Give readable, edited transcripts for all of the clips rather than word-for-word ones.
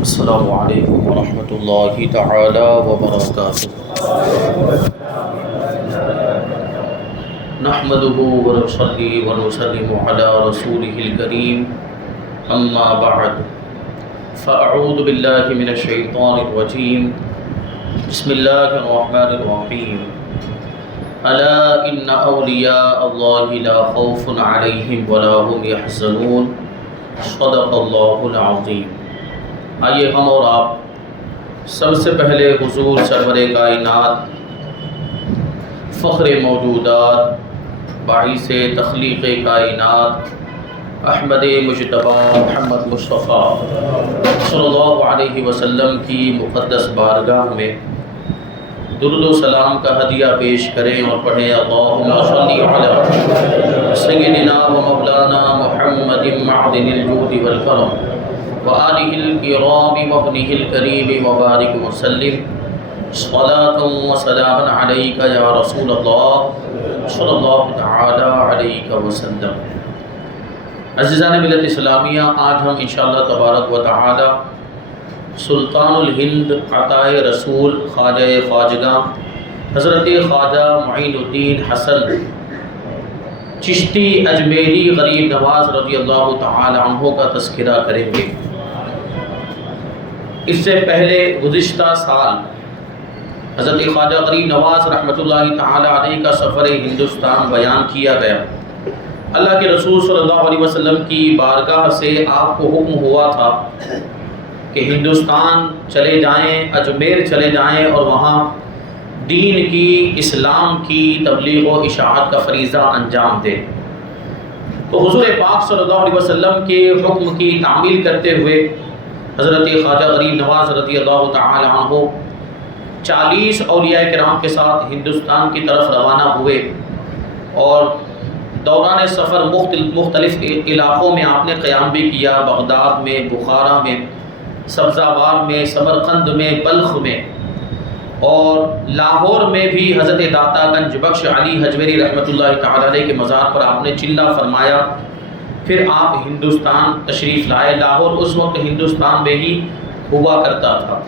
السلام علیکم ورحمۃ اللہ تعالی وبرکاتہ۔ نحمده ونصلي ونسلم على رسوله الكريم اما بعد فاعوذ باللہ من الشیطان الرجیم بسم اللہ الرحمن الرحیم الا ان اولیاء اللہ لا خوف علیہم ولا هم يحزنون صدق اللہ العظیم۔ آئیے ہم اور آپ سب سے پہلے حضور سرور کائنات، فخر موجودات، باعث تخلیق کائنات، احمد مجتبی محمد مصطفیٰ صلی اللہ علیہ وسلم کی مقدس بارگاہ میں درود و سلام کا ہدیہ پیش کریں اور پڑھیں اللہم صلی علی سیدنا و مولانا محمد معدن الجود والکرم وآلہ الکرام وابنہ الکریم وبارک وسلم صلاۃ و سلام علیک یا رسول اللہ صلی اللہ تعالی علیہ وسلم۔ عزیزان ملت اسلامیہ، آج ہم انشاءاللہ تبارک و تعالی سلطان الہند عطائے رسول خواجہ خواجگاں حضرت خواجہ معین الدین حسن چشتی اجمیری غریب نواز رضی اللہ تعالی عنہ کا تذکرہ کریں گے۔ اس سے پہلے گزشتہ سال حضرت خواجہ غریب نواز رحمۃ اللہ تعالی علیہ کا سفر ہندوستان بیان کیا گیا۔ اللہ کے رسول صلی اللہ علیہ وسلم کی بارگاہ سے آپ کو حکم ہوا تھا کہ ہندوستان چلے جائیں، اجمیر چلے جائیں اور وہاں دین کی، اسلام کی تبلیغ و اشاعت کا فریضہ انجام دیں۔ تو حضور پاک صلی اللہ علیہ وسلم کے حکم کی تعمیل کرتے ہوئے حضرت خواجہ غریب نواز رضی اللہ تعالی عنہ 40 اولیاء کرام کے ساتھ ہندوستان کی طرف روانہ ہوئے اور دوران سفر مختلف علاقوں میں آپ نے قیام بھی کیا، بغداد میں، بخارا میں، سبزہ بار میں، سمرقند میں، بلخ میں، اور لاہور میں بھی حضرت داتا گنج بخش علی حجویری رحمۃ اللہ تعالی علیہ کے مزار پر آپ نے چلہ فرمایا۔ پھر آپ ہندوستان تشریف لائے۔ لاہور اس وقت ہندوستان میں ہی ہوا کرتا تھا۔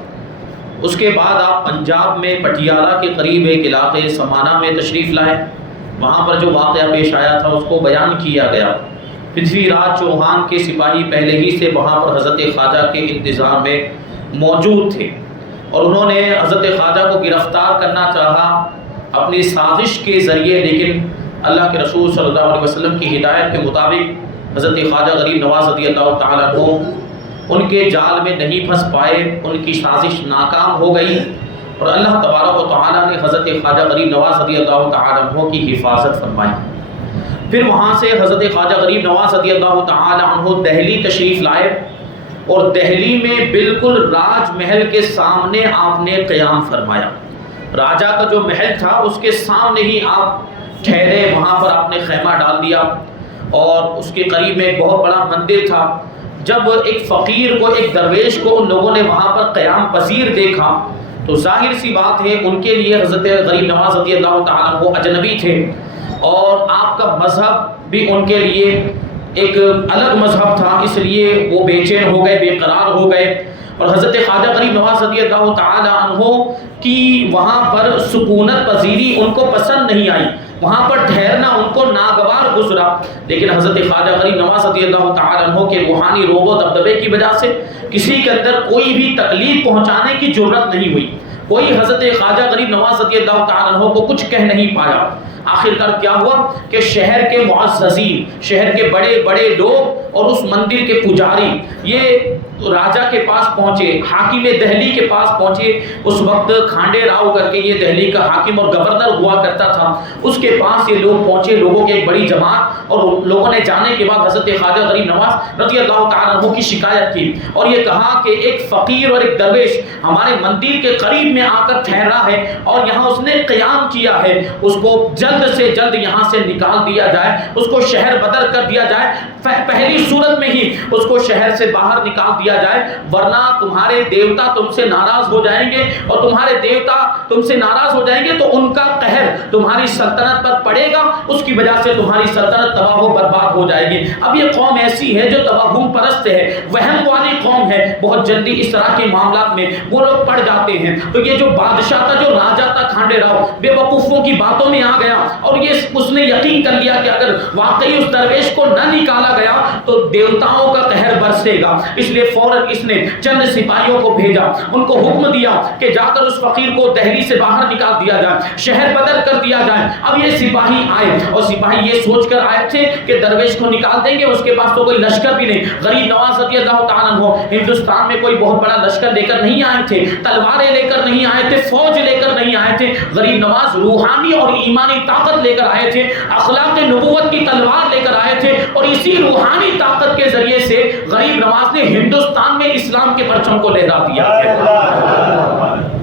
اس کے بعد آپ پنجاب میں پٹیالہ کے قریب ایک علاقے سمانہ میں تشریف لائے۔ وہاں پر جو واقعہ پیش آیا تھا اس کو بیان کیا گیا۔ پرتھوی راج چوہان کے سپاہی پہلے ہی سے وہاں پر حضرت خواجہ کے انتظار میں موجود تھے اور انہوں نے حضرت خواجہ کو گرفتار کرنا چاہا اپنی سازش کے ذریعے، لیکن اللہ کے رسول صلی اللہ علیہ وسلم کی ہدایت کے مطابق حضرت خواجہ غریب نواز رضی اللہ تعالیٰ عنہ ان کے جال میں نہیں پھنس پائے، ان کی سازش ناکام ہو گئی اور اللہ تبارک و تعالیٰ نے حضرت خواجہ غریب نواز رضی اللہ تعالیٰ عنہ کی حفاظت فرمائی۔ پھر وہاں سے حضرت خواجہ غریب نواز رضی اللہ تعالی عنہ دہلی تشریف لائے اور دہلی میں بالکل راج محل کے سامنے آپ نے قیام فرمایا۔ راجہ کا جو محل تھا اس کے سامنے ہی آپ ٹھہرے، وہاں پر آپ نے خیمہ ڈال دیا اور اس کے قریب میں ایک بہت بڑا مندر تھا۔ جب ایک فقیر کو، ایک درویش کو ان لوگوں نے وہاں پر قیام پذیر دیکھا تو ظاہر سی بات ہے ان کے لیے حضرت غریب نواز رضی اللہ تعالیٰ عنہ اجنبی تھے اور آپ کا مذہب بھی ان کے لیے ایک الگ مذہب تھا، اس لیے وہ بے چین ہو گئے، بے قرار ہو گئے اور حضرت خواجہ غریب نواز رضی اللہ تعالی عنہ کی وہاں پر سکونت پذیری ان کو پسند نہیں آئی، وہاں پر ٹھہرنا ان کو ناگوار گزرا۔ لیکن حضرت خواجہ غریب نواز رضی اللہ تعالی عنہ کے روحانی روب و دبدبے کی وجہ سے کسی کے اندر کوئی بھی تکلیف پہنچانے کی جرت نہیں ہوئی، کوئی حضرت خواجہ غریب نواز رضی اللہ تعالی عنہ کو کچھ کہہ نہیں پایا۔ آخرکار کیا ہوا کہ شہر کے معززین، شہر کے بڑے بڑے لوگ اور اس مندر کے پجاری یہ راجہ کے پاس پہنچے، حاکم دہلی کے پاس پہنچے۔ اس وقت کھانڈے راؤ کر کے یہ دہلی کا حاکم اور گورنر ہوا کرتا تھا، اس کے پاس یہ لوگ پہنچے، لوگوں کی ایک بڑی جماعت، اور لوگوں نے جانے کے بعد حضرت خواجہ غریب نواز رضی اللہ تعالیٰ عنہ کی شکایت کی اور یہ کہا کہ ایک فقیر اور ایک درویش ہمارے مندر کے قریب میں آ کر ٹھہرا ہے اور یہاں اس نے قیام کیا ہے، اس کو جلد سے جلد یہاں سے نکال دیا جائے، اس کو شہر بدر کر دیا جائے۔ پہلی صورت میں ہی اس کو شہر سے باہر نکال دیا جائے، ورنہ تمہارے دیوتا تم سے ناراض ہو جائیں گے، اور تمہارے دیوتا تم سے ناراض ہو جائیں گے تو ان کا قہر تمہاری سلطنت پر پڑے گا، اس کی وجہ سے تمہاری سلطنت تباہ و برباد ہو جائے گی۔ اب یہ قوم ایسی ہے جو توہم پرست ہے، وہم والی قوم ہے، بہت جلدی اس طرح کے معاملات میں وہ لوگ پڑ جاتے ہیں۔ تو یہ جو بادشاہ تھا، جو راجا تھا کھانڈے راؤ، بے وقوفوں کی باتوں میں آ گیا اور اس نے یقین کر لیا کہ اگر واقعی اس درویش کو نہ نکالا گیا تو دیوتاؤں کا قہر برسے گا، اس لیے فوراً اس نے چند سپاہیوں کو بھیجا، ان کو حکم دیا کہ جا کر اس فقیر کو دہلی سے باہر نکال دیا جائے، شہر بدر کر دیا جائے۔ اب یہ سپاہی آئے اور سپاہی یہ سوچ کر آئے تھے کہ درویش کو نکال دیں گے، اس کے پاس تو کوئی لشکر بھی نہیں۔ غریب نواز رضی اللہ تعالیٰ عنہ ہندوستان میں کوئی بہت بڑا لشکر لے کر نہیں آئے تھے، تلواریں لے کر نہیں آئے تھے، فوج لے کر نہیں آئے تھے۔ غریب نواز روحانی اور ایمانی طاقت لے کر آئے تھے، اخلاق نبوت کی تلوار لے کر آئے تھے، اور اسی روحانی طاقت کے ذریعے سے غریب نواز نے ہندوستان میں اسلام کے پرچم کو لہرا دیا۔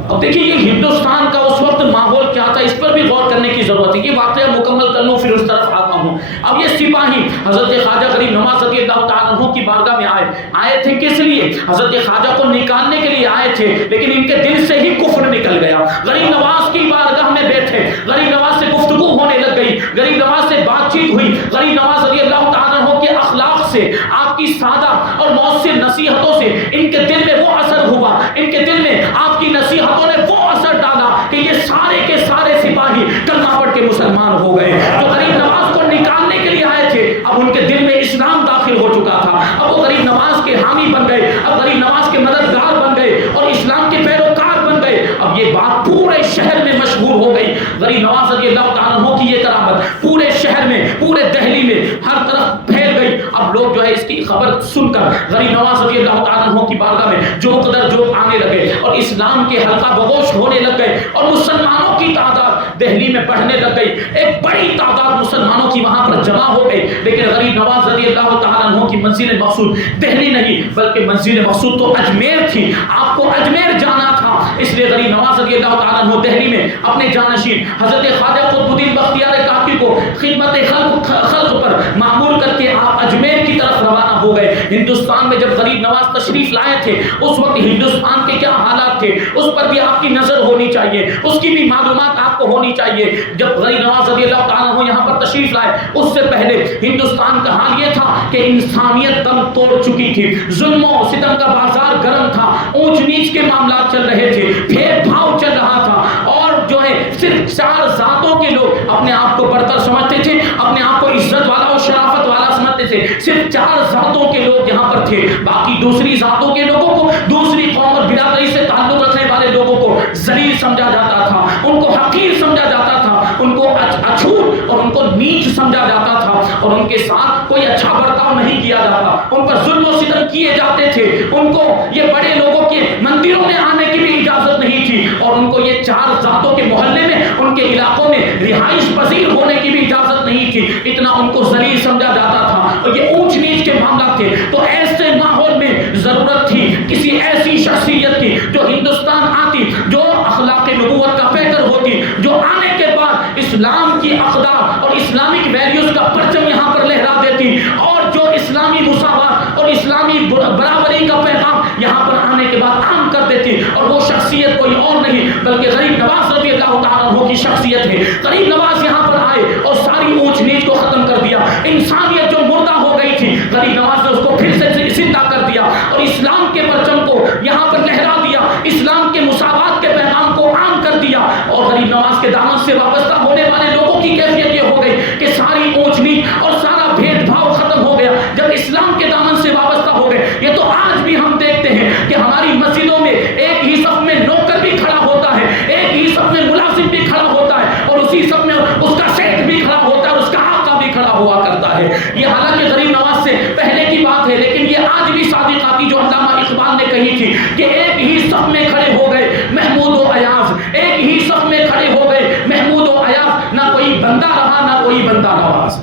اب دیکھیے یہ ہندوستان کا اس وقت ماحول کیا تھا، اس پر بھی غور کرنے کی ضرورت ہے۔ یہ واقعہ مکمل کر لوں پھر اس طرف آتا ہوں۔ اب یہ سپاہی حضرت خواجہ غریب نواز رضی اللہ تعالیٰ عنہ کی بارگاہ میں آئے تھے کس لیے؟ حضرت خواجہ کو نکالنے کے لیے آئے تھے، لیکن ان کے دل سے ہی کفر نکل گیا۔ غریب نواز کی بارگاہ میں بیٹھے، غریب نواز سے گفتگو ہونے لگ گئی، غریب نواز سے بات چیت ہوئی۔ غریب نواز رضی اللہ تعالیٰ عنہ کے اخلاق سے، آپ کی سادہ اور مؤثر نصیحتوں سے ان کے دل میں وہ اثر ہوا، ان کے دل میں آپ کی نصیحتوں نے وہ اثر ڈالا کہ یہ سارے کے سارے سپاہی کلمہ پڑھ کے مسلمان ہو گئے۔ جو غریب نواز کو نکالنے کے لیے آئے تھے، اب ان کے دل میں اسلام داخل ہو چکا تھا، اب وہ غریب نواز کے حامی بن گئے، اب غریب نواز کے مددگار بن گئے اور اسلام کے پیروکار بن گئے۔ اب یہ بات پورے شہر میں مشہور ہو گئی، غریب نواز رضی اللہ تعالیٰ عنہ کی یہ کرامت پورے شہر میں، پورے دہلی میں ہر طرف پھیل گئی۔ اب لوگ جو ہے اس کی خبر سن کر غریب نواز رضی اللہ تعالیٰ عنہ کی بارگاہ میں جو قدر جو آنے لگے اور اسلام کے حلقہ بغوش ہونے لگ گئے، اور مسلمانوں کی تعداد دہلی میں بڑھنے لگ گئی۔ ایک بڑی تعداد مسلمانوں کی وہاں پر جمع ہو گئی، لیکن غریب نواز رضی اللہ تعالیٰ عنہ کی منزل مقصود دہلی نہیں بلکہ منزل مقصود تو اجمیر تھی۔ آپ کو اجمیر جانا تھا، اس لیے غریب نواز رضی اللہ تعالیٰ عنہ دہلی میں اپنے جانشین حضرت خواجہ قطب الدین بختیار کاکی کو خدمت خلق پر معمور کر کے آپ اجمیر کی طرف روانہ ہو گئے۔ ہندوستان میں جب غریب نواز تشریف لائے تھے، اس وقت ہندوستان کے کیا حالات تھے اس پر بھی آپ کی نظر ہونی چاہیے، اس کی بھی معلومات آپ کو ہونی چاہیے۔ جب غریب نواز رضی اللہ تعالیٰ عنہ یہاں پر تشریف لائے، اس سے پہلے ہندوستان کا حال یہ تھا کہ انسانیت دم توڑ چکی تھی، ظلم و ستم کا بازار گرم تھا، اونچ نیچ کے معاملات چل رہے تھے، بھید بھاؤ چل رہا تھا، اور جو ہے صرف 4 ذاتوں کے لوگ اپنے آپ کو برتر سمجھتے تھے، اپنے آپ کو عزت والا اور شرافت والا سمجھتے تھے۔ صرف 4 ذاتوں کے لوگ یہاں پر تھے، باقی دوسری ذاتوں کے لوگوں کو، دوسری قوم اور برادری سے تعلق رکھنے والے لوگوں کو ذلیل سمجھا جاتا تھا، ان کو حقیر سمجھا جاتا تھا، ان کو اچھوت اور ان کو نیچ سمجھا جاتا تھا، اور ان کے ساتھ کوئی اچھا برتاؤ نہیں کیا جاتا، ان پر ظلم و ستم کیے جاتے تھے، ان کو یہ بڑے لوگوں کے مندروں میں آنے کی بھی اجازت نہیں تھی، اور ان کو یہ 4 ذاتوں کے محلے میں، ان کے علاقوں میں رہائش پذیر ہونے کی بھی اجازت نہیں تھی، اتنا ان کو ذلیل سمجھا جاتا تھا، اور یہ اونچ نیچ کے معاملات تھے۔ تو ایسے ماحول میں ضرورت تھی کسی ایسی شخصیت کی جو ہندوستان آتی، جو اخلاق نبوت کا پیکر ہوتی، جو آنے کے بعد اسلام کی اقدار اور اسلامک ویلیوز کا پرچم یہاں پر لہرا دیتی، اور جو اسلامی مساوات اور اسلامی برابری کا پیغام یہاں پر آنے کے بعد عام کر دیتی، اور وہ شخصیت کوئی اور نہیں بلکہ غریب نواز رضی اللہ تعالیٰ عنہ کی شخصیت ہے۔ غریب نواز یہاں پر آئے اور ساری اونچ نیچ کو ختم کر دیا، انسانیت جو مردہ ہو گئی تھی غریب نواز نے اس کو پھر سے زندہ کر دیا، اور اسلام کے پرچم کو یہاں پر لہرا دیا، اسلام کے مساوات کے پیغام کو عام کر دیا، اور غریب نواز کے دامن سے وابستہ ہونے والے لوگوں کی کیفیت یہ ہو گئی کہ ساری اونچ نیچ اور سارا بھید بھاؤ ختم ہو گیا جب اسلام کے دامن سے وابستہ ہو گئے۔ یہ تو آج بھی ہم دیکھتے ہیں کہ ہماری مسجدوں میں ایک ہی صف میں نوکر بھی کھڑا ہوتا ہے، ایک ہی صف میں ملازم بھی کھڑا ہوتا ہے، اور اسی صف میں اس کا سیٹ بھی کھڑا ہوتا ہے، اور اس کا آقا بھی کھڑا ہوا کرتا ہے۔ یہ حالانکہ غریب نواز سے پہلے کی بات ہے، لیکن یہ آج بھی صادقاتی جو علامہ اقبال نے کہی تھی کہ ایک ہی صف میں کھڑے ہو گئے محمود و ایاز، ایک ہی صف میں کھڑے ہو گئے محمود و ایاز، نہ کوئی بندہ رہا نہ کوئی بندہ نواز۔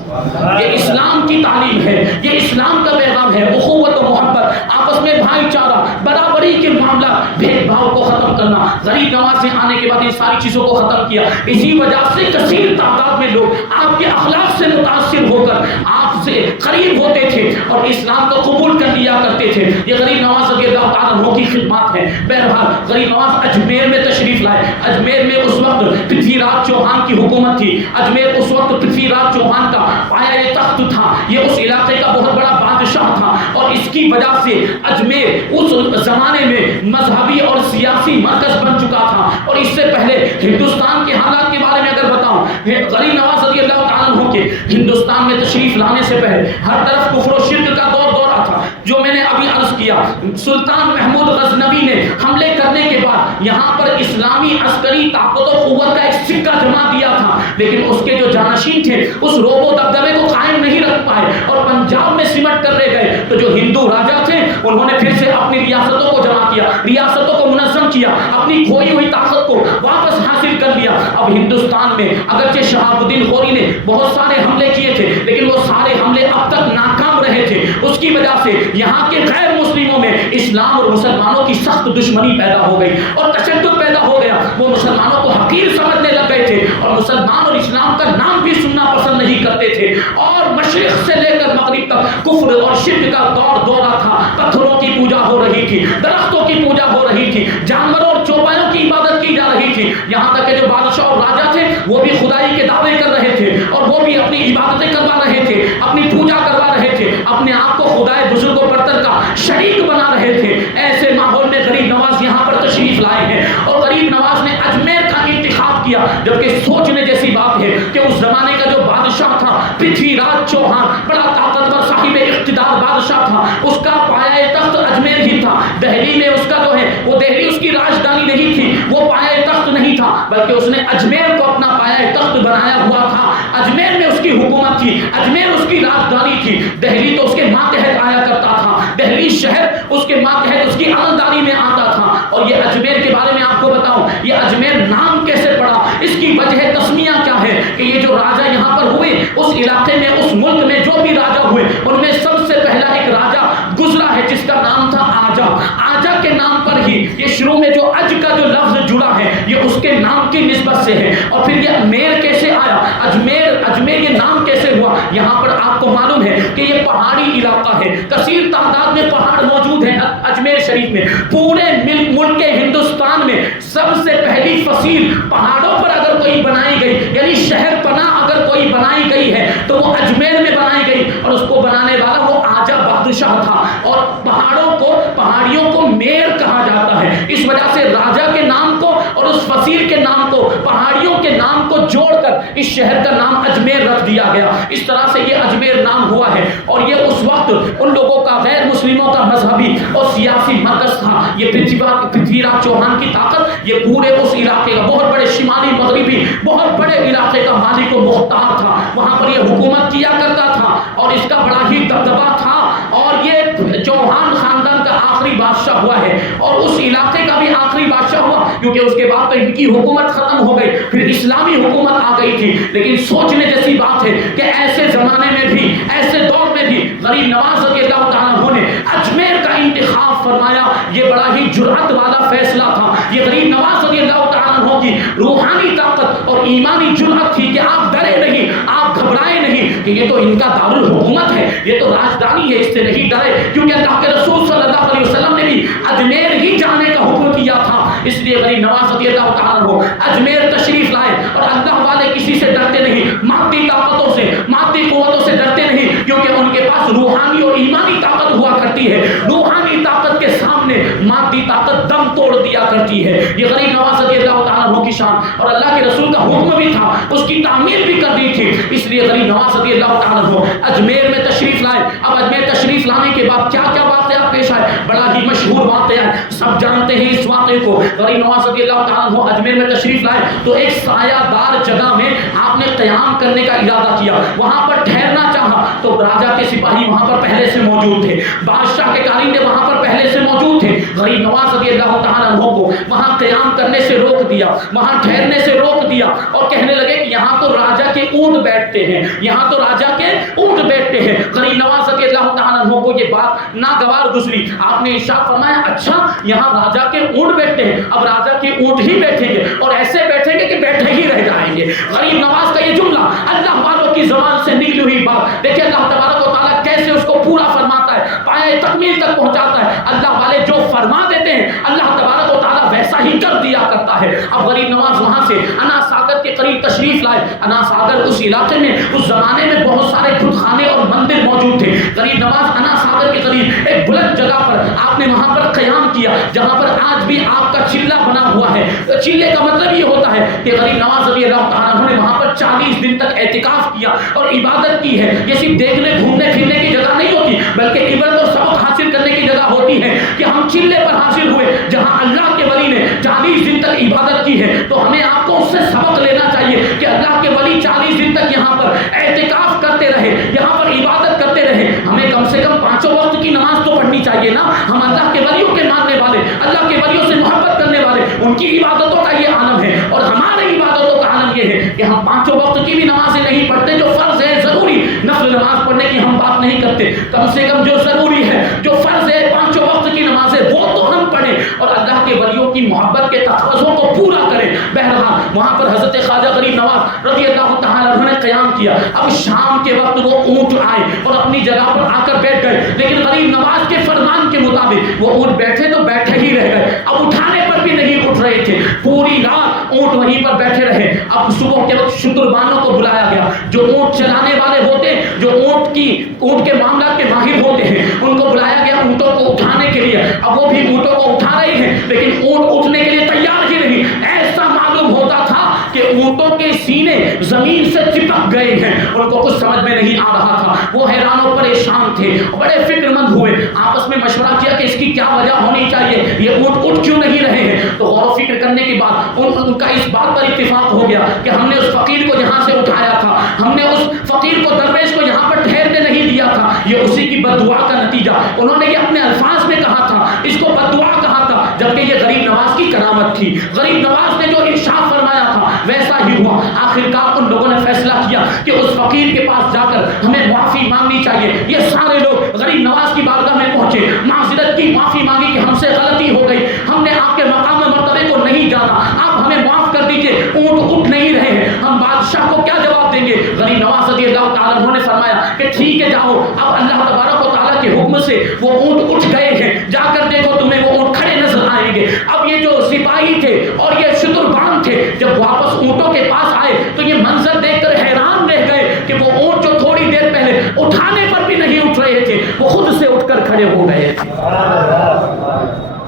یہ اسلام کی تعلیم ہے، یہ اسلام کا پیغام ہے، اخوت و محبت، آپس میں بھائی چارہ، برابری کے معاملات، بھید بھاؤ کو ختم کرنا، غریب نواز سے آنے کے بعد ان ساری چیزوں کو ختم کیا. اسی وجہ سے کثیر تعداد میں لوگ آپ کے اخلاق سے متاثر ہو کر آپ سے قریب ہوتے تھے اور اسلام کو قبول کر لیا کرتے تھے. یہ غریب نواز رضی اللہ تعالیٰ عنہ کی خدمات ہیں. بہرحال غریب نواز اجمیر میں تشریف لائے. اجمیر میں اس وقت پرتھوی راج چوہان کی حکومت تھی. اجمیر اس وقت پرتھوی راج چوہان کا پایہ تخت تھا. یہ اس علاقے کا بہت بڑا بادشاہ تھا اور اس کی وجہ سے اجمیر اس زمانے میں مذہبی اور سیاسی مرکز بن چکا تھا. اور اس سے پہلے ہندوستان کے حالات کے بارے میں اگر بتاؤں, غریب نواز رضی اللہ تعالیٰ عنہ کے ہندوستان میں تشریف لانے سے پہلے ہر طرف کفر و شرک کا دورہ تھا. جو میں نے ابھی عرض کیا, سلطان محمود غزنوی نے حملے کرنے کے بعد یہاں پر اسلامی عسکری طاقت و قوت کا ایک سکہ جما دیا تھا, لیکن اس کے جو جانشین تھے اس روب و دبدبے کو قائم نہیں رکھ پائے اور پنجاب میں سمٹ کر رہ گئے. تو جو ہندو راجا تھے انہوں نے پھر سے اپنی ریاستوں کو جمع کیا, ریاستوں کو منظم کیا, اپنی کھوئی ہوئی طاقت کو واپس حاصل کر لیا. اب ہندوستان میں اگرچہ شہاب الدین غوری نے بہت سارے حملے کیے تھے, لیکن وہ سارے حملے اب تک ناکام رہے تھے. اس کی وجہ سے یہاں کے غیر مسلموں میں اسلام اور مسلمانوں کی سخت دشمنی پیدا ہو گئی اور تشدد پیدا ہو گیا. وہ مسلمانوں کو حقیر سمجھنے لگ گئے تھے اور مسلمان اور اسلام کا نام بھی سننا پسند نہیں کرتے تھے. اور مشرق سے لے کر مغرب تک کفر اور شرک کا دورہ تھا. پتھروں کی پوجا ہو رہی تھی, درختوں کی پوجا ہو رہی تھی, جانوروں اور چوپایوں کی عبادت کی جا رہی تھی. یہاں تک کہ جو بادشاہ اور راجا تھے وہ بھی خدائی کے دعوے کر رہے تھے اور وہ بھی اپنی عبادتیں کروا رہے تھے, اپنی پوجا کروا رہے تھے, اپنے آپ کو خدائے بزرگ و برتر کا شریک بنا رہے تھے. ایسے ماحول میں غریب نواز یہاں پر تشریف لائے ہیں اور غریب نواز نے اجمیر کا انتخاب کیا. جبکہ سوچنے جیسی بات ہے کہ اس زمانے کا جو بادشاہ تھا پرتھوی راج چوہان, بڑا طاقتور صاحب اقتدار بادشاہ تھا, اس کا پایہ تخت اجمیر ہی تھا. دہلی میں اس کا جو ہے وہ دہلی اس کی راجدھانی نہیں تھی, وہ پایہ تخت نہیں تھا, بلکہ اس نے اجمیر کو اپنا پایہ تخت بنایا ہوا تھا. اجمیر میں اس کی حکومت تھی, اجمیر اس کی راجدھانی تھی. دہلی تو اس کے ماتحت آیا کرتا تھا, دہلی شہر اس کے ماتحت اس کی عملداری میں آتا تھا. اور یہ اجمیر کے بارے میں آپ کو بتاؤں, یہ اجمیر نام کیسے پڑا, اس کی وجہ تسمیہ کیا ہے کہ یہ جو راجا یہاں پر ہوئے اس علاقے میں, اس ملک میں جو بھی راجا ہوئے ان میں سب سے پہلا ایک راجا گزرا ہے جس کا نام تھا آجا. آجا کے نام پر ہی یہ شروع میں جو اج کا جو لفظ جڑا ہے یہ اس کے نام کی نسبت سے ہے. اور پھر یہ اجمیر کیسے آیا, اجمیر یہ نام کیسے ہوا. یہاں پر آپ کو معلوم ہے کہ یہ پہاڑی علاقہ ہے, کثیر تعداد میں پہاڑ موجود ہیں اجمیر شریف میں. پورے ملک ہندوستان میں سب سے پہلی فصیل پہاڑوں پر اگر کوئی بنائی گئی, یعنی شہر پناہ اگر کوئی بنائی گئی ہے تو وہ اجمیر میں بنائی گئی, اور اس کو بنانے والا وہ آجا بادشاہ تھا. اور پہاڑیوں کو میر کہا جاتا ہے, اس وجہ سے راجا کے نام کو اور اس فصیل کے نام کو, پہاڑیوں کے نام کو جوڑ کر اس شہر کا نام اجمیر رکھ دیا گیا. اس طرح سے یہ اجمیر نام ہوا ہے. اور یہ اس وقت ان لوگوں کا, غیر مسلموں کا مذہبی اور سیاسی مرکز تھا. یہ پرتھوی راج چوہان کی طاقت یہ پورے اس علاقے کا, بہت بڑے شمالی مغربی بہت بڑے علاقے کا مالک و مختار تھا. وہاں پر یہ حکومت کیا کرتا تھا اور اس کا بڑا ہی دبدبا تھا. اور یہ چوہان خاندان کا آخری بادشاہ ہوا ہے اور اس علاقے کا بھی آخری بادشاہ ہوا, کیونکہ اس کے بعد تو ان کی حکومت ختم ہو گئی, پھر اسلامی حکومت آ گئی تھی. لیکن سوچنے جیسی بات ہے کہ ایسے زمانے میں بھی, ایسے دور میں بھی غریب نواز رضی اللہ تعالیٰ عنہ نے اجمیر کا انتخاب فرمایا. یہ بڑا ہی جرأت والا فیصلہ تھا. یہ غریب نواز رضی اللہ تعالیٰ عنہ کی روحانی طاقت اور ایمانی جرأت تھی کہ آپ ڈرے نہیں, آپ گھبرائے نہیں, کہ یہ تو ان کا دارالحکومت ہے, یہ تو راجدھانی ہے, اس سے نہیں ڈرے. کیونکہ اللہ کے رسول صلی اللہ علیہ وسلم نے بھی اجمیر ہی جانے کا حکم کیا تھا. اس لیے غریب نواز رضی اللہ تعالیٰ عنہ اجمیر تشریف لائے. اور اللہ والے کسی سے ڈرتے نہیں, مادی طاقتوں سے, مادی قوتوں سے ڈرتے نہیں, کیونکہ ان کے پاس روحانی اور ایمانی طاقت ہوا کرتی ہے. روحانی طاقت کے سامنے مادی طاقت دم توڑ دیا کرتی ہے. یہ غریب نواز رضی اللہ تعالیٰ عنہ کی شان, اور اللہ کے رسول کا حکم بھی تھا, اس کی تعمیل بھی کر دی تھی. اس لیے غریب نواز رضی اللہ تعالیٰ عنہ اجمیر میں تشریف لائے. اب اجمیر تشریف لانے کے بعد کیا کیا واقعات پیش آئے, بڑا ہی مشہور واقعہ, سب جانتے ہیں اس واقعے کو. غریب نواز رضی اللہ تعالیٰ عنہ اجمیر میں تشریف لائے تو ایک سایہ دار جگہ میں آپ نے قیام کرنے کا ارادہ کیا, وہاں پر ٹھہرنا چاہا. تو راجا کے سپاہی وہاں پر پہلے سے موجود تھے, بادشاہ کے کارندے وہاں پر پہلے سے موجود تھے. غریب نواز رضی اللہ تعالیٰ عنہ کو وہاں قیام کرنے سے روک دیا, وہاں ٹھہرنے سے روک دیا, اور کہنے لگے کہ یہاں تو راجا کے اونٹ بیٹھتے ہیں، یہاں تو راجا کے اونٹ بیٹھتے ہیں۔ غریب نواز رضی اللہ تعالیٰ عنہ کو یہ بات ناگوار گزری، آپ نے ارشاد فرمایا اچھا یہاں راجا کے اونٹ بیٹھتے ہیں، اب راجا کے اونٹ ہی بیٹھیں گے اور ایسے بیٹھیں گے کہ بیٹھے ہی رہ جائیں گے۔ غریب نواز کا یہ جملہ اللہ والوں کی زبان سے نکلی ہوئی بات، دیکھیں اللہ تبارک و تعالیٰ کیسے اس کو پورا فرماتا ہے، پائے تکمیل تک پہنچاتا ہے۔ اللہ والے جو فرما دیتے ہیں اللہ تبارک و تعالیٰ ویسا ہی کر دیا کرتا ہے۔ اب غریب نواز وہاں سے انا ساگر کے قریب تشریف لائے۔ انا ساگر اس علاقے میں اس زمانے میں بہت سارے بت خانے اور مندر موجود تھے۔ غریب نواز انا ساگر کے قریب ایک بلند جگہ پر آپ نے وہاں پر قیام کیا، جہاں پر آج بھی آپ کا چلہ بنا ہوا ہے۔ چلے کا مطلب یہ ہوتا ہے کہ غریب نواز رضی اللہ تعالیٰ عنہ نے وہاں پر 40 دن تک اعتکاف کیا اور عبادت کی ہے۔ یہ صرف دیکھنے گھومنے پھرنے کی جگہ نہیں ہوتی، بلکہ عبرت اور سبق حاصل کرنے کی جگہ ہوتی ہے کہ ہم چلے پر حاصل ہوئے جہاں اللہ کے ولی نے 40 دن تک عبادت کی ہے، تو ہمیں آپ کو اس سے سبق لینا چاہیے کہ اللہ کے ولی 40 دن تک یہاں پر اعتکاف کرتے رہے، یہاں پر عبادت کرتے رہے۔ ہمیں کم سے کم 5 وقت کی نماز تو پڑھنی چاہیے نا۔ ہم اللہ کے ولیوں کے ماننے والے، اللہ کے ولیوں سے محبت کرنے والے، ان کی عبادتوں کا یہ عالم ہے، اور ہماری عبادتوں کا عالم یہ ہے کہ ہم 5 وقت کی بھی نمازیں نہیں پڑھتے، جو فرض ہے ضروری نفل نماز پڑھنے کی ہم بات نہیں کرتے، کم سے کم جو ضروری ہے، جو فرض ہے 5 وقت کی نمازیں وہ تو ہم پڑھیں اور اللہ کے ولیوں کی محبت کے تقاضوں کو پورا کریں۔ بہرحال وہاں پر حضرت خواجہ غریب نواز رضی اللہ تعالیٰ عنہ نے قیام کیا۔ اب شام کے وقت وہ اونٹ آئے اور اپنی جگہ پر آ کر بیٹھ گئے، لیکن غریب نواز کے فرمان کے مطابق وہ اونٹ بیٹھے تو بیٹھے ہی رہ گئے، اب اٹھانے پر بھی نہیں اٹھ رہے تھے۔ پوری رات اونٹ وہیں پر بیٹھے رہے۔ اب صبح کے وقت شتربانوں کو بلایا گیا، جو اونٹ چلانے والے ہوتے، جو اونٹ کے معاملات کے ماہر ہوتے ہیں، ان کو بلایا گیا اونٹوں کو اٹھانے کے لیے۔ اب وہ بھی اونٹوں کو اٹھا رہے ہیں، لیکن اونٹ اٹھنے کے لیے تیار ہی نہیں۔ ایسا معلوم ہوتا تھا کہ اونٹوں کے سینے زمین سے چپک گئے ہیں، ان کو کچھ سمجھ میں نہیں آ رہا تھا۔ وہ حیران و پریشان تھے، بڑے فکر مند ہوئے، آپس میں مشورہ کیا کہ اس کی کیا وجہ ہونی چاہیے، یہ اونٹ اٹھ کیوں نہیں رہے ہیں۔ تو غور و فکر کرنے کے بعد ان کا اس بات پر اتفاق ہو گیا کہ ہم نے اس فقیر کو جہاں سے اٹھایا تھا، ہم نے اس فقیر کو درویش کو یہاں پر ٹھہرنے نہیں دیا تھا، یہ اسی کی بد دعا کا نتیجہ۔ انہوں نے یہ اپنے الفاظ میں کہا تھا، اس کو بد دعا کہا تھا، جبکہ یہ غریب نواز کی کرامت تھی۔ غریب نواز نے جو ارشاد فرمایا تھا ویسا ہی ہوا۔ آخرکار ان لوگوں نے فیصلہ کیا کہ اس فقیر کے پاس جا کر ہمیں معافی مانگنی چاہیے۔ یہ سارے لوگ غریب نواز کی بارگاہ میں پہنچے، معذرت کی معافی مانگی کہ ہم سے غلطی ہو گئی، ہم نے آپ کے مقام مرتبے کو نہیں جانا، آپ ہمیں معاف کر دیجئے، اونٹ اٹھ نہیں رہے ہیں، ہم بادشاہ کو کیا جواب دیں گے۔ غریب نواز رضی اللہ تعالیٰ عنہ نے فرمایا کہ ٹھیک ہے جاؤ، اب اللہ تبارک و تعالیٰ کے حکم سے وہ اونٹ اٹھ گئے ہیں، جا کر دیکھو تمہیں وہ اونٹ کھڑے نظر آئیں گے۔ اب یہ جو سپاہی تھے اور یہ شتربان تھے جب واپس اونٹوں کے پاس آئے تو یہ منظر دیکھ کر حیران رہ گئے کہ وہ اونٹ جو تھوڑی دیر پہلے اٹھانے پر بھی نہیں اٹھ رہے تھے، وہ خود سے اٹھ کر کھڑے ہو گئے تھے۔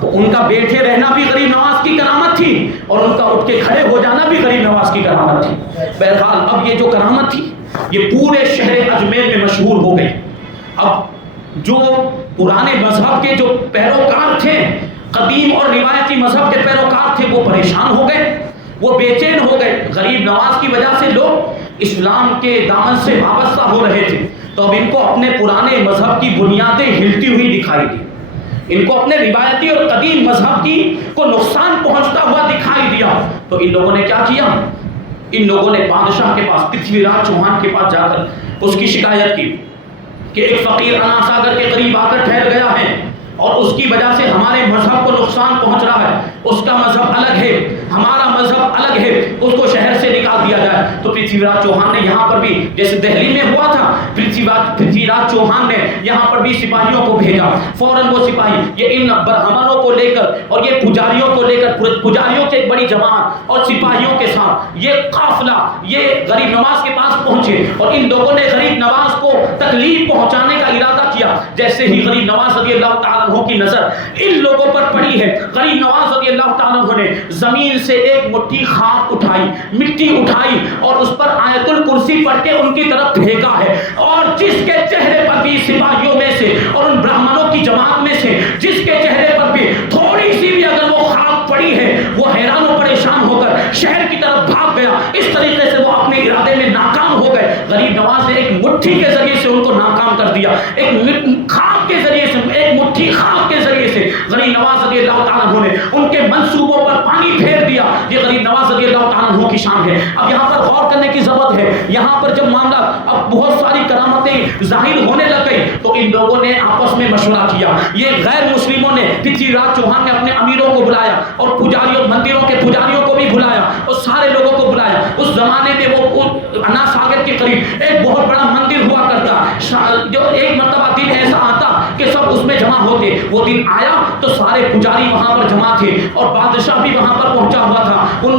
تو ان کا بیٹھے رہنا بھی غریب نواز کی کرامت تھی اور ان کا اٹھ کے کھڑے ہو جانا بھی غریب نواز کی کرامت تھی۔ بہرحال اب یہ جو کرامت تھی یہ پورے شہر اجمیر میں مشہور ہو گئی۔ اب جو پرانے مذہب کے جو پیروکار تھے، قدیم اور روایتی مذہب کے پیروکار تھے، وہ پریشان ہو گئے، وہ بے چین ہو گئے۔ غریب نواز کی وجہ سے لوگ اسلام کے دامن سے وابستہ ہو رہے تھے، تو اب ان کو اپنے پرانے مذہب کی بنیادیں ہلتی ہوئی دکھائی دی، ان کو اپنے روایتی اور قدیم مذہب کی کو نقصان پہنچتا ہوا دکھائی دیا۔ تو ان لوگوں نے کیا کیا، ان لوگوں نے بادشاہ کے پاس، پرتھوی راج چوہان کے پاس جا کر اس کی شکایت کی کہ ایک فقیر انا ساگر کے قریب آ کر ٹھہر گیا ہے اور اس کی وجہ سے ہمارے مذہب کو نقصان پہنچ رہا ہے، اس کا مذہب الگ ہے، ہمارا مذہب الگ ہے، اس کو شہر سے نکال دیا جائے۔ تو پرتھوی راج چوہان نے یہاں پر بھی، جیسے دہلی میں ہوا تھا، پرتھوی راج چوہان نے یہاں پر بھی سپاہیوں کو بھیجا۔ فوراً وہ سپاہی یہ ان برہمنوں کو لے کر اور یہ پجاریوں کو لے کر، پجاریوں کی ایک بڑی جماعت اور سپاہیوں کے ساتھ یہ قافلہ یہ غریب نواز کے پاس پہنچے اور ان لوگوں نے غریب نواز کو تکلیف پہنچانے کا ارادہ کیا۔ جیسے ہی غریب نواز رضی اللہ تعالیٰ عنہ کی نظر ان لوگوں پر پڑی ہے، غریب نواز رضی اللہ تعالیٰ عنہ نے زمین سے ایک مٹھی خاک اٹھائی، مٹی اٹھائی اور اس پر آیت الکرسی پڑھ کے ان کی طرف پھینکا ہے، اور جس کے چہرے پر بھی سپاہیوں میں سے اور ان برہمنوں کی جماعت میں سے جس کے چہرے پر بھی تھوڑی سی بھی اگر وہ خاک پڑی ہے، وہ حیران و پریشان ہو کر شہر کی طرف بھاگ گیا۔ اس طریقے سے وہ اپنے ارادے میں ناکام ہو گئے۔ غریب نواز نے ایک مٹھی کے ذریعے سے ان کو ناکام کر دیا، ایک خاک کے ذریعے سے، ایک مٹھی خاک کے ذریعے سے غریب نواز رضی اللہ تعالیٰ عنہ نے ان کے منصوبوں پر پانی پھیر دیا. یہ غریب نواز رضی اللہ تعالیٰ عنہ کی شان ہے. اب یہاں پر غور کرنے کی ضرورت ہے. یہاں پر جب معاملہ اب بہت ساری کرامتیں ظاہر ہونے لگ گئی تو ان لوگوں نے آپس میں مشورہ کیا. یہ غیر مسلموں نے پرتھوی راج چوہان نے اپنے امیروں کو بلایا اور پجاریوں مندروں کے پجاریوں کو بھی بلایا اور سارے لوگوں کو بلایا. اس زمانے میں وہ انا ساگر کے قریب ایک بہت بڑا مندر ہوا کرتا جو ایک مرتبہ دن ایسا آتا کہ سب اس میں جمع ہوتے. وہ دن آیا تو سارے پجاری وہاں پر جمع تھے اور بادشاہ بھی وہاں پر پہنچا ہوا تھا.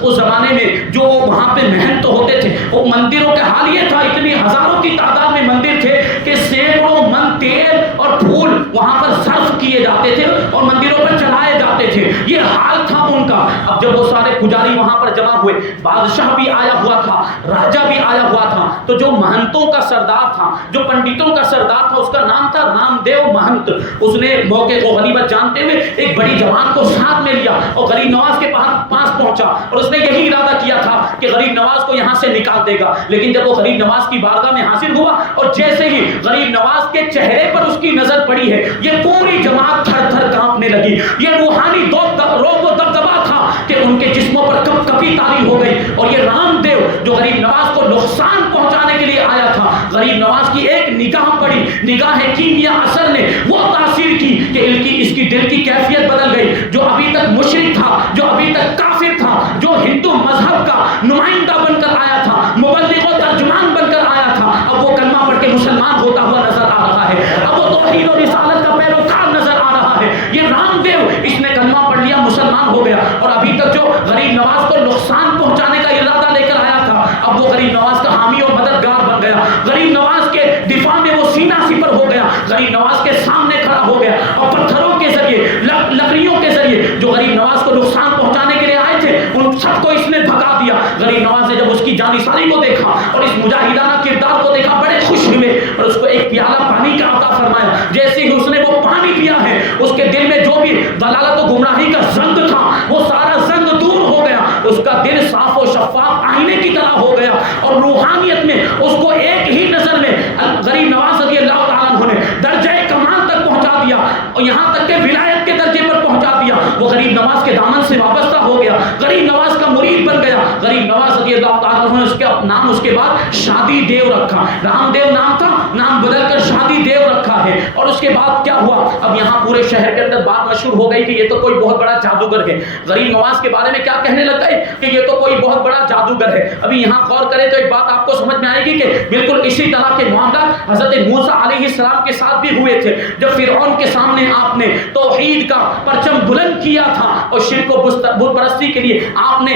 اس زمانے میں جو وہاں پہ مہنت ہوتے تھے وہ مندروں کا حال یہ تھا اتنی ہزاروں کی تعداد میں مندر تھے کہ سینکڑوں من تیل اور پھول وہاں پر صرف کیے جاتے تھے اور مندروں پر چڑھائے جاتے تھے. یہ حال تھا ان کا. اب جب وہ سارے پجاری وہاں پر جمع ہوئے, بادشاہ بھی آیا ہوا تھا, راجا بھی آیا ہوا تھا, تو جو مہنتوں کا سردار تھا, جو پنڈتوں کا سردار تھا, اس کا نام تھا رام دیو مہنت. اس نے موقع کو غنیمت جانتے ہوئے ایک بڑی جوان کو ساتھ میں لیا اور غریب نواز کے پاس پہنچا اور اس نے یہی ارادہ کیا تھا کہ غریب نواز کو یہاں سے نکال دے گا. لیکن جب وہ غریب نواز کی بارگاہ میں حاضر ہوا اور جیسے ہی غریب نواز کے چہرے پر اس کی نظر پڑی ہے, یہ پوری جماعت تھر تھر کانپنے لگی. یہ روحانی روب و دبدبا تھا کہ ان کے جسموں پر کپ کپی تاری ہو گئی. اور یہ رام دیو جو غریب نواز کو نقصان پہنچانے کے لیے آیا تھا, غریب نواز کی ایک نگاہ پڑی, نگاہ کیمیا اثر نے وہ تاثیر کی کہ اس کی دل کی کیفیت بدل گئی. جو ابھی تک مشرک تھا, جو ابھی تک کافر تھا, جو ہندو مذہب کا نمائندہ بن کر آیا تھا, مبلغ و ترجمان بن کر آیا تھا, اب وہ کلمہ پڑھ کے مسلمان ہوتا ہوا نظر آ رہا ہے. اب وہ توحید و رسالت کا پیروکار نظر آ رہا ہے. یہ رام دیو اس نے کلمہ پڑھ لیا, مسلمان ہو گیا. اور ابھی تک جو غریب نواز کو نقصان پہنچانے کا ارادہ لے کر آیا تھا, اب وہ غریب نواز کا حامی اور مددگار بن گیا. غریب نواز کے دفاع میں وہ سینہ سپر ہو گیا, غریب نواز کے سامنے کھڑا ہو گیا اور پتھروں کے ذریعے, لکڑیوں کے ذریعے جو غریب نواز کو نقصان پہنچانے کے لیے آئے تھے ان سب کو اس نے بھگا دیا. غریب نواز نے جب اس کی جانثاری کو دیکھا اور اس مجاہدانہ کردار کو دیکھا, بڑے خوش ہوئے اور اس کو ایک پیالہ پانی کا عطا فرمایا. جیسے ہی اس نے وہ پانی پیا ہے, اس کے دل میں جو بھی ضلالت و گمراہی کا زنگ تھا وہ سارا زنگ دور ہو گیا. اس کا دل صاف و شفاف آئینے کی طرح ہو گیا اور روحانیت میں اس کو ایک ہی نظر میں غریب نواز رضی اللہ تعالیٰ عنہ نے درجہ کمال تک پہنچا دیا اور یہاں تک کہ ولایت کے درجے پر پہنچا دیا. وہ غریب نواز کے دامن سے وابستہ ہو گیا, غریب نواز کا مرید بن گیا. غریب نواز رضی اللہ تعالیٰ عنہ نے اس کا نام اس کے بعد شادی دیو رکھا. رام دیو نام تھا, نام بدل کر شادی دیو رکھا ہے. اور اس کے بعد کیا ہوا, اب یہاں پورے شہر کے اندر بات مشہور ہو گئی کہ یہ تو کوئی بہت بڑا جادوگر ہے. غریب نواز کے بارے میں کیا کہنے لگ گئے کہ یہ تو کوئی بہت بڑا جادوگر ہے. ابھی یہاں غور کریں تو ایک بات آپ کو سمجھ میں آئے گی کہ بالکل اسی طرح کے معاملات حضرت موسیٰ علیہ السلام کے ساتھ بھی ہوئے تھے. جب فرعون کے سامنے آپ نے توحید کا پرچم بلند کیا تھا اور شرک و بت پرستی کے لیے آپ نے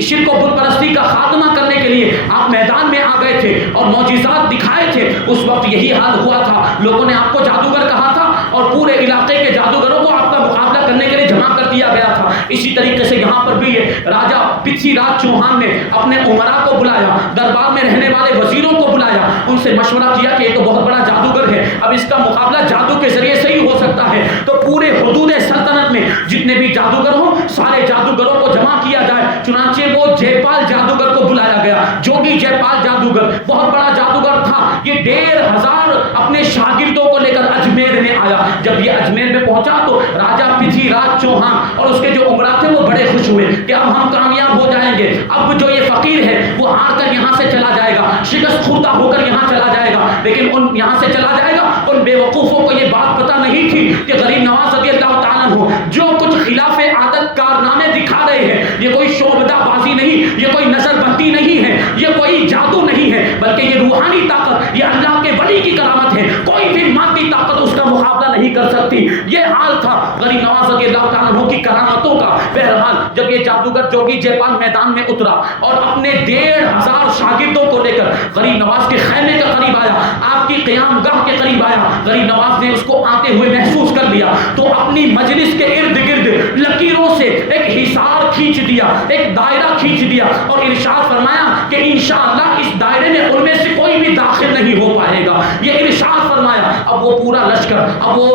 شرک و بت پرستی کا خاتمہ کرنے کے لیے آپ میدان میں آ گئے تھے اور معجزات دکھائے تھے, اس وقت یہی حال ہوا تھا. لوگوں نے آپ کو جادوگر کہا تھا اور پورے علاقے کے جادوگروں کو آپ کا مقابلہ کرنے کے لیے جمع کر دیا گیا تھا. اسی طریقے سے یہاں پر بھی یہ راجا پرتھوی راج چوہان نے اپنے عمرا کو بلایا, دربار میں رہنے والے وزیروں کو بلایا, ان سے مشورہ کیا کہ یہ تو بہت بڑا جادوگر ہے, اب اس کا مقابلہ جادو کے ذریعے سے ہی ہو سکتا ہے. تو پورے حدود سلطنت میں جتنے بھی جادوگر ہوں سارے جادوگروں کو جمع کیا جائے. چنانچہ وہ جے پال جادوگر کو بلایا گیا. جوگی جے پال جادوگر بہت بڑا جادوگر تھا. یہ 1500 اپنے شاگردوں کو لے کر اجمیر میں آیا. جب یہ اجمیر میں پہنچا تو راجا پرتھوی راج چوہان اور اس کے جو عمرا تھے وہ بڑے خوش ہوئے کہ اب ہم کامیاب ہو جائیں گے. اب جو یہ فقیر ہے وہ ہار کر یہاں سے چلا جائے گا, شکست خوردہ ہو کر یہاں چلا جائے گا. لیکن ان یہاں سے چلا جائے گا. ان بے وقوفوں کو یہ بات پتہ نہیں تھی کہ غریب نواز رضی اللہ تعالیٰ عنہ جو کچھ خلاف عادت کارنامے دکھا رہے ہیں یہ کوئی شعبدہ بازی نہیں, یہ کوئی نظر بندی نہیں ہے, یہ کوئی جادو نہیں ہے, بلکہ یہ روحانی طاقت, یہ اللہ کے ولی کی کرامت ہے. کوئی بھی مادی طاقت اس کا مقابلہ نہیں کر سکتی. یہ حال تھا غریب نواز رضی اللہ تعالیٰ عنہ کی کرامتوں کا. بہرحال جب یہ جادوگر جوگی جے پال میدان میں اترا اور اپنے 1500 شاگردوں کو لے کر غریب نواز کے خیمے کے قریب آیا, آپ کی قیام گاہ کے قریب آیا, غریب نواز نے اس کو آتے ہوئے محسوس کر لیا تو اپنی مجلس کے ارد گرد لکیروں سے ایک حصار کھینچ دیا, ایک دائرہ کھینچ دیا اور ارشاد فرمایا کہ انشاءاللہ اس دائرے میں ان میں سے کوئی بھی داخل نہیں ہو پائے گا. یہ ارشاد فرمایا. اب وہ پورا لشکر, اب وہ